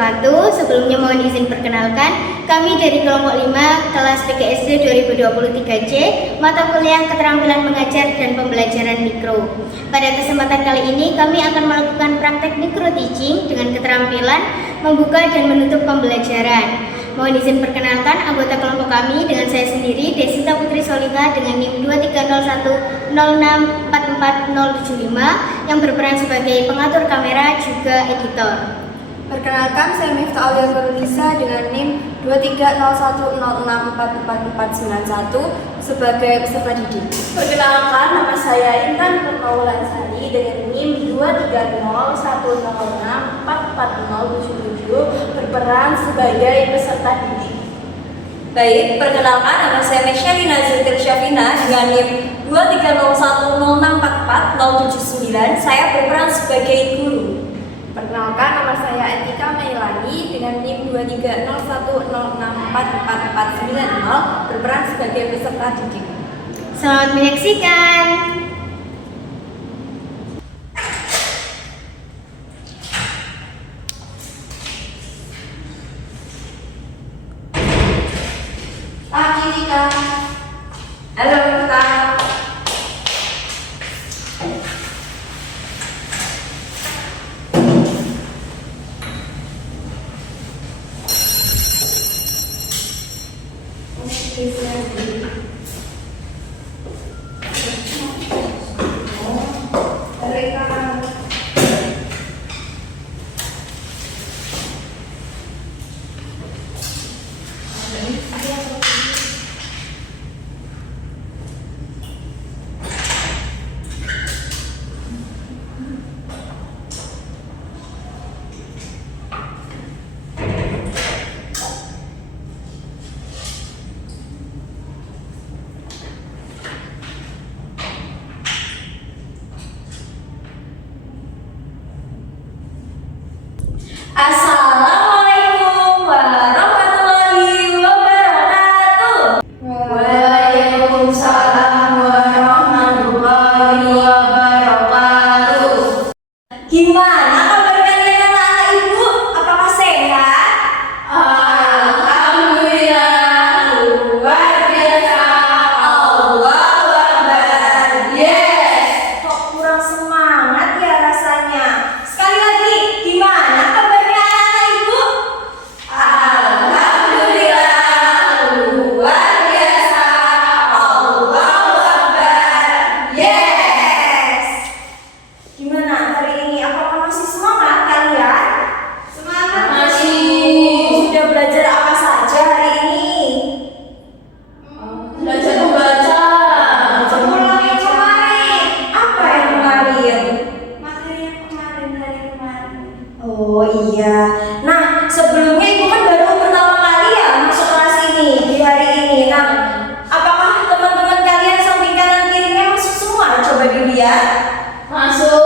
wabarakatuh. Sebelumnya mohon izin perkenalkan, kami dari kelompok 5 kelas PGSD 2023C, mata kuliah keterampilan mengajar dan pembelajaran mikro. Pada kesempatan kali ini kami akan melakukan praktek mikro teaching dengan keterampilan membuka dan menutup pembelajaran. Mohon izin perkenalkan anggota kelompok kami dengan saya sendiri, Desita Putri Solika dengan NIM 23010644075 yang berperan sebagai pengatur kamera juga editor. Perkenalkan, saya Miftah Aulia Nurlisa dengan NIM 23010644491 sebagai peserta didik. Perkenalkan, nama saya Intan Nurmawulansari dengan NIM 23010644077 berperan sebagai peserta didik. Baik, perkenalkan, nama saya Mesyalina Zulkir Syafina dengan NIM 23010644079. Saya berperan sebagai guru. Perkenalkan, nama saya Etika Mailani dengan NIM 23010644490 berperan sebagai peserta didik. Selamat menyaksikan. Etika. Halo, Kak. Assalamualaikum warahmatullahi wabarakatuh. Waalaikumsalam warahmatullahi wabarakatuh. Gimana kabar kalian anak-anak ibu? Apakah sehat? Alhamdulillah, luar biasa. Allahu Akbar. Yes. Kok kurang semangat ya rasanya? Sekali lagi, gimana kabarnya anak-anak ibu? Alhamdulillah, luar biasa. Allahu Akbar. Yes. Gimana hari ini? Apakah masih semangat kalian? Semangat. Sudah belajar apa saja hari ini? Belajar membaca. Sepulang yang kemarin. Apa yang kemarin? Materi yang kemarin, hari kemarin. Oh iya. Nah, sebelumnya ibu kan baru pertama kali ya masuk kelas ini di hari ini. Nah, apakah teman-teman kalian samping kanan kirinya masuk semua? Coba dilihat. Masuk.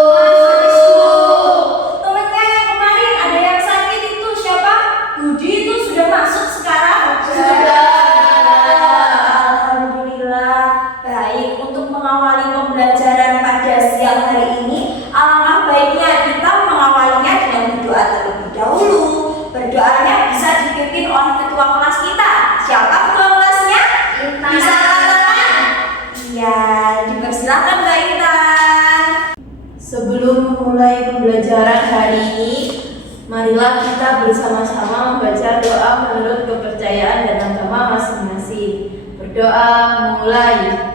Temennya yang kemarin ada yang sakit itu siapa? Budi itu sudah masuk sekarang? Sudah. Alhamdulillah. Baik, untuk mengawali pembelajaran pada siang hari ini, alangkah baiknya kita mengawalinya dengan berdoa terlebih dahulu. Berdoanya bisa dipimpin oleh ketua kelas kita. Siapa ketua kelasnya? Intan. Bisa angkat tangan? Iya, dipersilakan Mbak Intan. Sebelum memulai pembelajaran hari ini, marilah kita bersama-sama membaca doa menurut kepercayaan dan agama masing-masing. Berdoa mulai.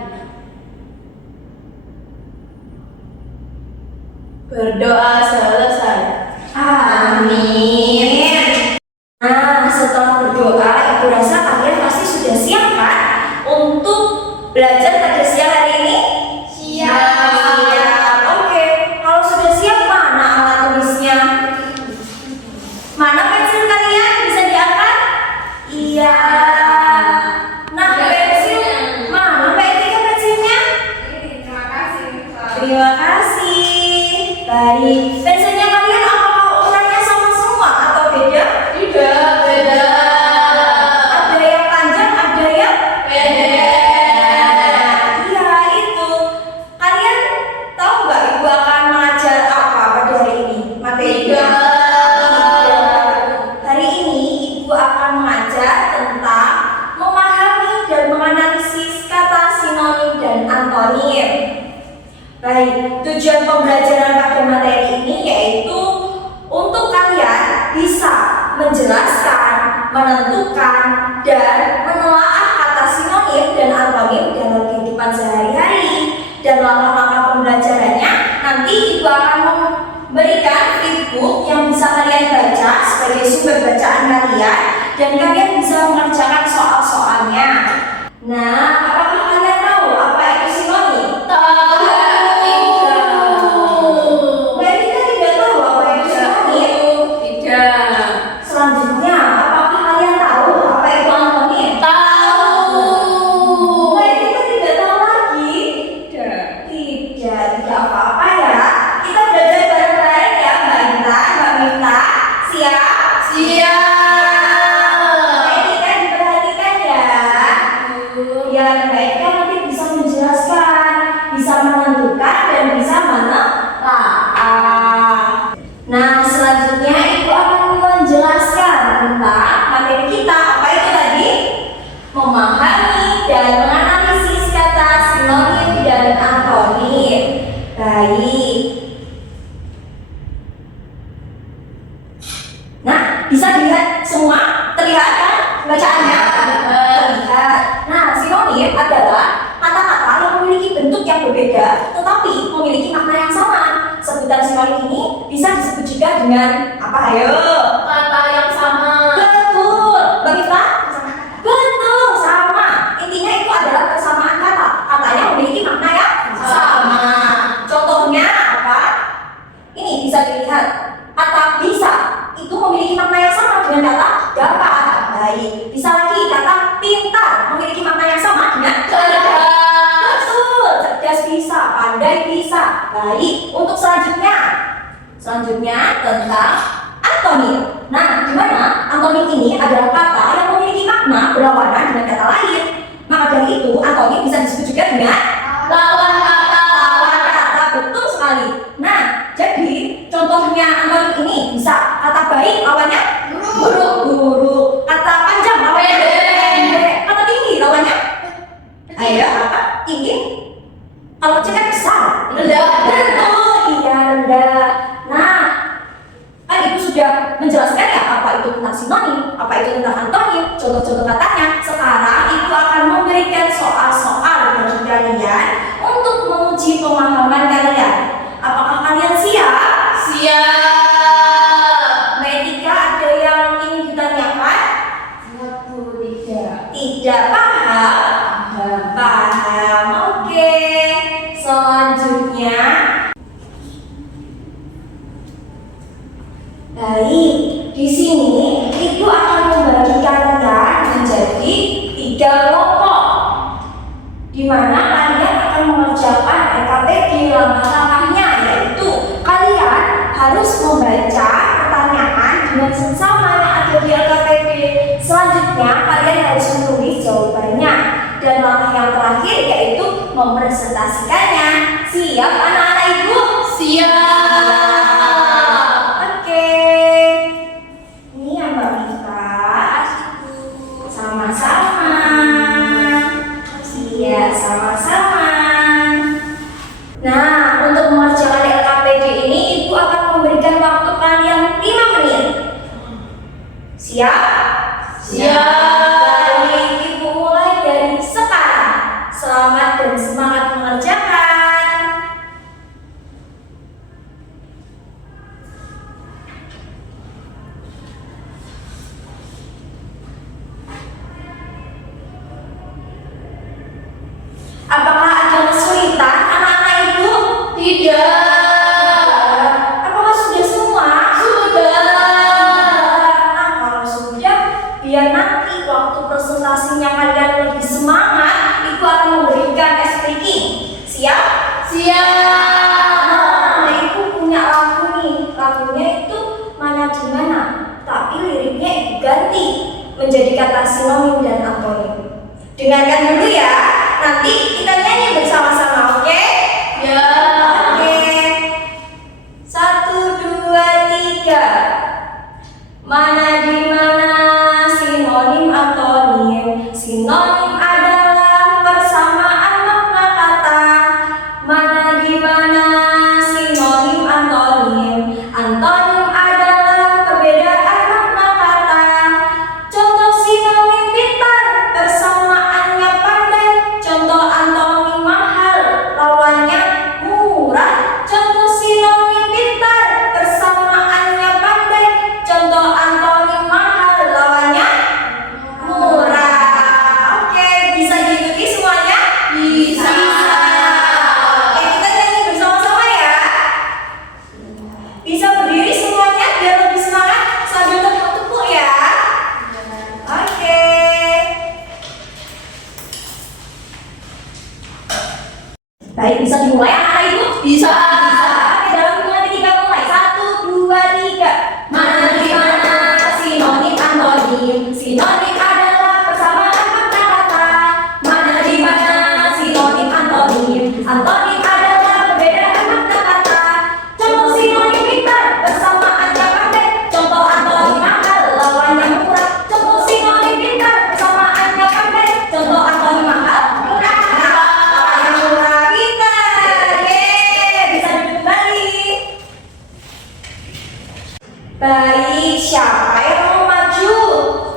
Berdoa selesai. Amin. Nah, setelah berdoa, ibu rasa kalian pasti sudah siap kan untuk belajar pada siang hari ini? Siap. Oke, kalau sudah siap, mana alat tulisnya? Mana pensil kalian? Bisa diangkat? Iya. Nah, pensil mana Mbak Etika pensilnya? Terima kasih. Terima kasih. Baik. Pensilnya kalian apakah ukurannya sama semua atau beda? Tidak, beda. Ada yang panjang, ada yang Beda. Iya, itu. Kalian tahu nggak ibu akan mengajar apa pada hari ini? Materi. Tidak. Baik, tujuan pembelajaran pada materi ini yaitu untuk kalian bisa menjelaskan, menentukan, dan menelaah kata sinonim dan antonim dalam kehidupan sehari-hari. Dan langkah-langkah pembelajarannya nanti ibu akan memberikan flipbook yang bisa kalian baca sebagai sumber bacaan kalian, dan kalian bisa mengerjakan soal-soalnya. Nah, apakah kalian tahu apa itu sinonim? Selanjutnya, apakah kalian tahu apa itu antonim? Kita tidak tahu lagi. Tidak apa-apa ya. Kita belajar bareng-bareng ya, Mbak Intan, Mbak Mita. Siap? Kita diperhatikan ya. Biar Mbak Intan nanti bisa menjelaskan, bisa menentukan, dan bisa menelaah. Nah, selanjutnya Ibu akan menjelaskan tentang materi kita. Apa itu tadi? Memahami dan menganalisis kata sinonim dan antonim. Baik. Nah, bisa dilihat semua? Terlihat kan bacaannya? Terlihat. Nah, sinonim adalah kata-kata yang memiliki bentuk yang berbeda tetapi memiliki makna yang sama. Sebutan sinonim ini bisa disebut juga dengan apa? Ayo. Kata yang sama. Betul. Bagaimana? Betul, sama. Intinya itu adalah persamaan kata. Katanya memiliki makna yang sama. Contohnya apa? Ini bisa dilihat. Kata bisa itu memiliki makna yang sama dengan kata dapat. Baik. Bisa lagi kata pintar memiliki makna yang sama dengan cerdas. Betul. Cerdas bisa, pandai bisa. Baik. Untuk selanjutnya tentang antonim. Nah, gimana? Antonim ini adalah kata yang memiliki makna berlawanan dengan kata lain. Maka dari itu, antonim bisa disebut juga dengan lawan kata. Lawan kata, betul sekali. Nah, jadi contohnya antonim ini bisa kata baik lawannya buruk. Kata panjang lawannya pendek. Kata tinggi lawannya ayo apa? Tinggi. Kalau cekat besar. Rendah. Betul, iya rendah. Nah, kan Ibu sudah menjelaskan ya apa itu tentang sinonim, apa itu tentang antonim, contoh-contoh katanya. Sekarang Ibu akan memberikan soal-soal bagi kalian untuk menguji pemahaman kalian. Apakah kalian siap? Mbak Etika, ada yang ingin ditanyakan? Tidak paham? Paham. Oke. Selanjutnya, baik, di sini Ibu akan membagi kalian menjadi 3 kelompok, di mana kalian akan mengerjakan LKPD. Langkah-langkahnya yaitu kalian harus membaca pertanyaan dengan seksama yang ada di LKPD. Selanjutnya kalian harus menulis jawabannya, dan langkah yang terakhir yaitu mempresentasikannya. Siap anak-anak Ibu? Oke. Ini yang Mbak Mika. Sama-sama. Iya, sama-sama. Nah, untuk mengerjakan LKPD ini Ibu akan memberikan waktu kalian 5 menit. Siap? Baik, Ibu mulai dari sekarang. Selamat dan semangat mengerjakan. Apakah ada kesulitan anak-anak Ibu? Apakah sudah semua? Nah, kalau sudah, biar nanti waktu presentasinya kalian lebih semangat, Ibu akan memberikan speaking. Siap? Nah, Ibu punya lagu nih. Lagunya itu mana di mana, tapi liriknya Ibu ganti menjadi kata sinonim dan antonim. Dengarkan dulu ya. Nanti kita nyanyi bersama-sama, oke? Oke. 1, 2, 3. Mana di mana sinonim antonim? Sinonim adalah persamaan makna kata. Mana di mana Baik, bisa dimulai anak ibu? Bisa. Oke, dalam hitungan ketiga mulai. 1, 2, 3. Mana di mana sinonim antonim? Sinonim adalah persamaan kata-kata. Mana di mana sinonim antonim? Antonim adalah perbedaan kata-kata. Contoh sinonim pintar, persamaannya pendek. Contoh antonim mahal, lawannya murah. Contoh sinonim pintar, persamaannya pendek. Contoh antonim mahal, murah. Murah pintar. Yeay, bisa duduk kembali. Baik, siapa yang mau maju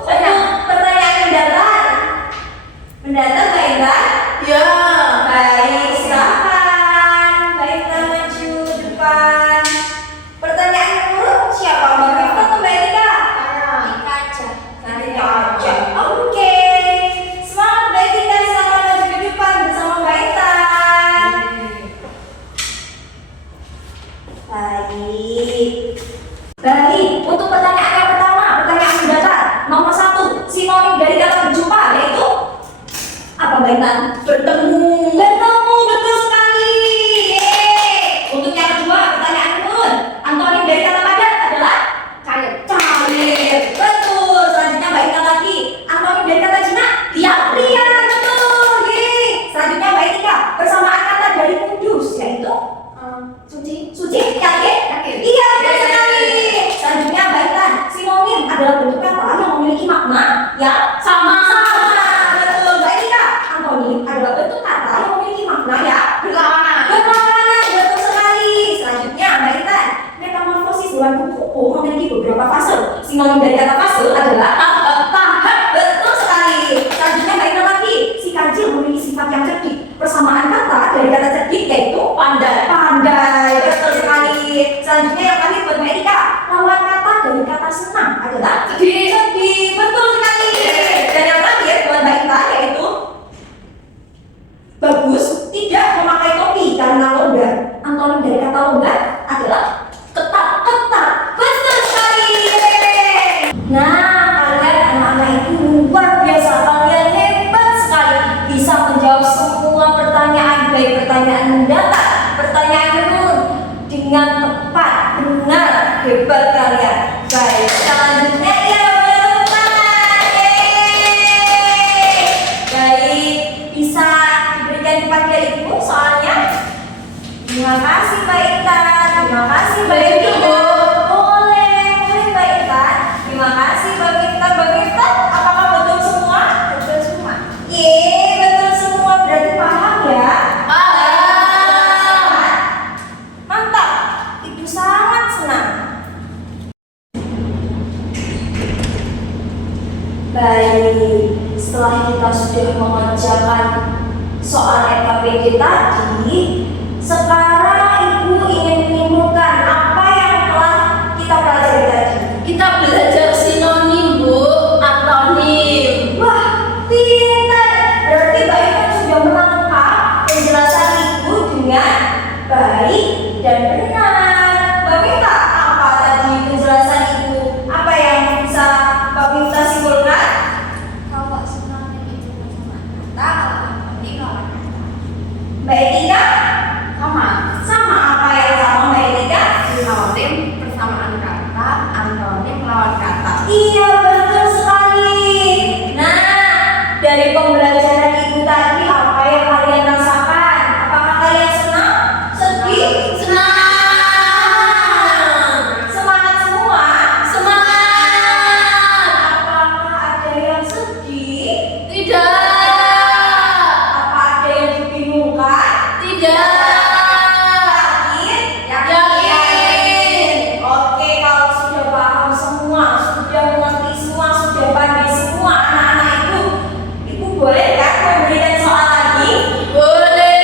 untuk pertanyaan mendatang? Mendatang, Mbak Intan? Ya. Baik, silakan. Mbak Intan maju depan. Pertanyaan nomor siapa? Mbak Miftah atau Mbak Tika? Ika aja. Nanti aja. Oke. Semangat Mbak Tika, silakan maju ke depan bersama Mbak Intan. Baik. Baik, untuk pertanyaan yang pertama, pertanyaan mendatar. Nomor 1, sinonim dari kata berjumpa yaitu apa, Mbak Intan? Bertemu. Bertemu, betul sekali. Yeay. Untuk yang kedua, pertanyaan menurun. Antonim dari kata padat adalah Cair. cair. Betul. Selanjutnya Mbak Intan lagi. Antonim dari kata jinak, liar. Liar, betul. Yeay. Selanjutnya Mbak Tika, persamaan kata dari kudus yaitu Suci. suci. Yakin? Yakin. Iya, betul sekali. Selanjutnya Mbak Intan, sinonim adalah bentuk kata yang memiliki makna yang sama. Betul, Mbak Tika. Antonim adalah bentuk kata yang memiliki makna yang Berlawanan. berlawanan. Betul sekali. Selanjutnya Mbak Intan, metamorfosis hewan kuku memiliki beberapa fase. Sinonim dari kata fase adalah tahap. Betul sekali. Selanjutnya Mbak Intan lagi, si kancil memiliki sifat yang cerdik. Persamaan kata dari kata cerdik yaitu Pandai. pandai. Betul sekali. Selanjutnya yang terakhir buat Mbak Tika, lawan kata dari kata senang adalah Sedih. sedih. Betul sekali. Dan yang terakhir buat Mbak Tika yaitu bagus tidak memakai topi karena longgar. Antonim dari kata longgar adalah ketat. Ketat. Betul sekali. Nah, kalian anak-anak itu luar biasa. Kalian hebat sekali. Bisa menjawab semua pertanyaan, baik pertanyaan mendatar, pertanyaan menurun dengan tepat, benar. Hebat kalian. Baik, selanjutnya ya boleh tangan. Yeay. Baik, bisa diberikan kepada ibu soalnya. Terima kasih Mbak Intan. Terima kasih Mbak Tika. Boleh Mbak Intan. Terima kasih Mbak Miftah. Mbak Miftah, apakah betul semua? Betul semua. Yeay, betul semua. Berarti paham ya? Mantap. Ibu sangat senang. Baik, setelah kita sudah mengerjakan soal EKPD tadi, sekarang Ibu ingin menyimpulkan apa yang telah kita pelajari tadi. Kita belajar sinonim, Bu, antonim. Wah, pintar. Berarti Mbak Intan sudah menangkap penjelasan Ibu dengan baik dan benar. Mbak Miftah, apa tadi penjelasan Ibu? Apa yang bisa Mbak Miftah simpulkan? Kalau sinonim itu persamaan kata, kalau antonim lawan kata. Mbak Tika? Sama. Sama apa yang sama Mbak Tika? Sinonim persamaan kata, antonim lawan kata. Iya, betul sekali. Nah, dari pembelajaran Ibu tadi apa yang kalian rasakan? Apakah kalian senang? Sedih? Senang. Semangat semua? Semangat. Apakah ada yang sedih? Tidak. Apa ada yang dibingungkan? Tidak. Yakin? Yakin. Oke, kalau sudah paham semua, sudah mengerti semua, sudah pandai semua anak-anak Ibu boleh kan memberikan soal lagi? Boleh.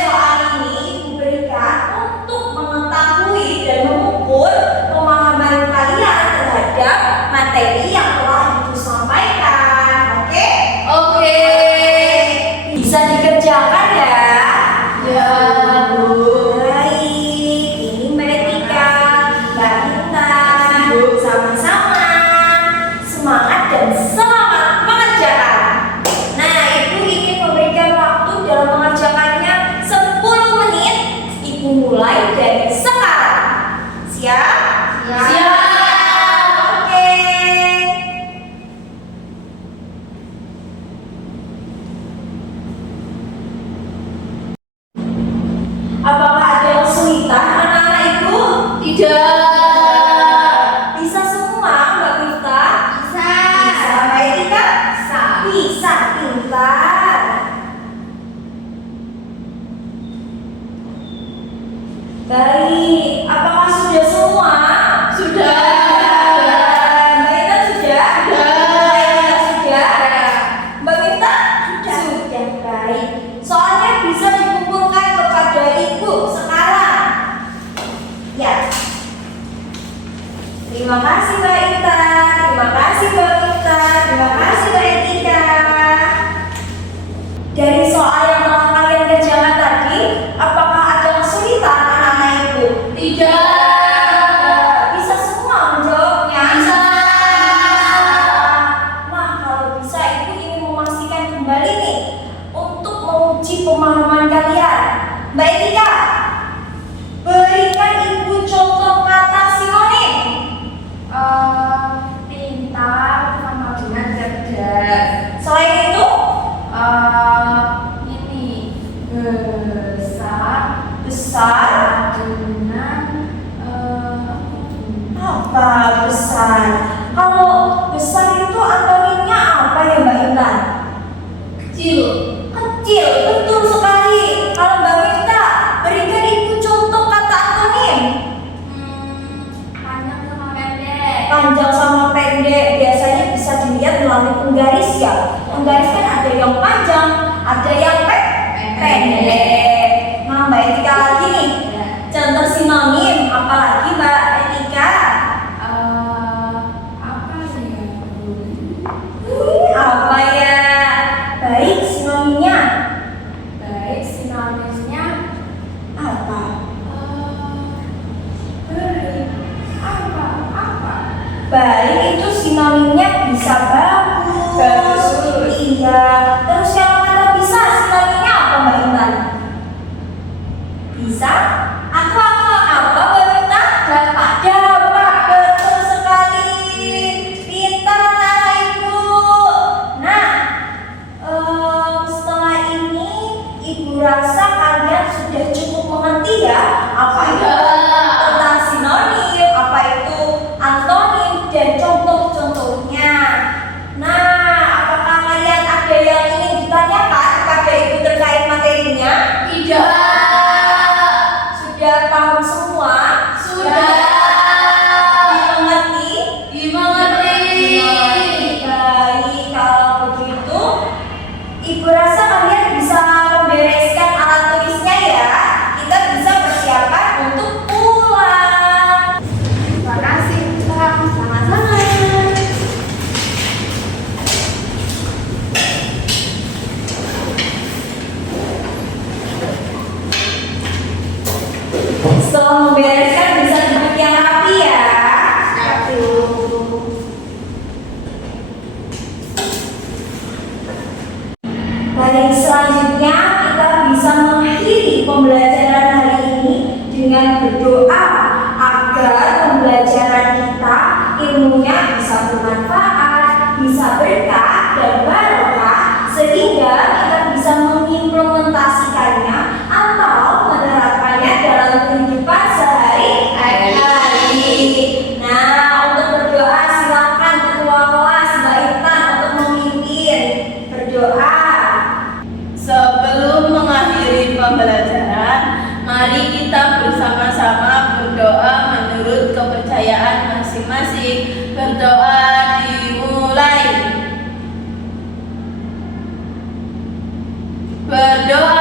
Soal ini Ibu berikan untuk mengetahui dan mengukur pemahaman kalian terhadap materi yang telah Ibu sampaikan. Oke? Oke. Bisa dikerjakan ya. Tidak. Bisa semua Mbak Miftah? Bisa. Bisa Mbak Etika? Bisa. Bisa, pintar. Baik, apakah sudah semua? Sudah. Mbak Ita sudah? Mbak Ita sudah? Mbak Miftah? Sudah, baik. Soalnya bisa dikumpulkan kepada ibu sekarang. Ya. Terima kasih Mbak Ita, terima kasih Mbak Ita, terima kasih Mbak Etika. Dari soal yang telah kalian kerjakan tadi, apakah ada kesulitan anak-anak ibu? Tidak. Bisa semua menjawabnya? Bisa. Nah, kalau bisa ibu ingin memastikan kembali nih untuk menguji pemahaman kalian. Mbak Etika, berikan ibu contoh kata sinonim. Pintar sama dengan cerdas. Selain itu, Ini besar besar. dengan Apa besar? Kalau besar itu antonimnya apa ya Mbak Intan? Kecil. Kecil, betul sekali. Kalau Mbak Miftah, berikan ibu contoh kata antonim. panjang sama pendek. Panjang sama pendek biasanya bisa dilihat melalui penggaris ya. Penggaris kan ada yang panjang, ada yang pendek. Nah Mbak Etika lagi nih, contoh sinonim apalagi Mbak Etika? Apa sih ya? Apa ya? Baik sinonimnya Baik, sinonimnya apa? apa? Baik itu sinonimnya bisa bagus. Bagus. Iya. Terus yang kata bisa sinonimnya apa Mbak Intan? Bisa? Apa Mbak Intan? Dapat, betul sekali. Pintar anak ibu. Nah, setelah ini ibu rasa kalian sudah cukup mengerti ya apa itu Sudah. tentang sinonim, apa itu antonim dan contoh-contohnya. Nah, apakah kalian ada yang ingin ditanyakan kepada ibu terkait materinya? Tidak. Sudah paham semua? Sudah. Dimengerti? Dimengerti. Baik, kalau begitu ibu rasa kalian bisa membereskan alat tulisnya ya. Kita bisa persiapan untuk pulang. Terima kasih, Kak. Sama-sama. Setelah membereskan bisa duduk yang rapi ya. Baik, selanjutnya kita bisa mengakhiri pembelajaran hari ini dengan berdoa agar pembelajaran kita ilmunya bisa bermanfaat, bisa berkah dan barokah sehingga kita bisa mengimplementasikannya atau menerapkannya dalam kehidupan sehari-hari. Nah, untuk berdoa silakan ketua kelas Mbak Intan untuk memimpin berdoa. Sebelum mengakhiri pembelajaran, mari kita bersama-sama berdoa menurut kepercayaan masing-masing. Berdoa dimulai. Berdoa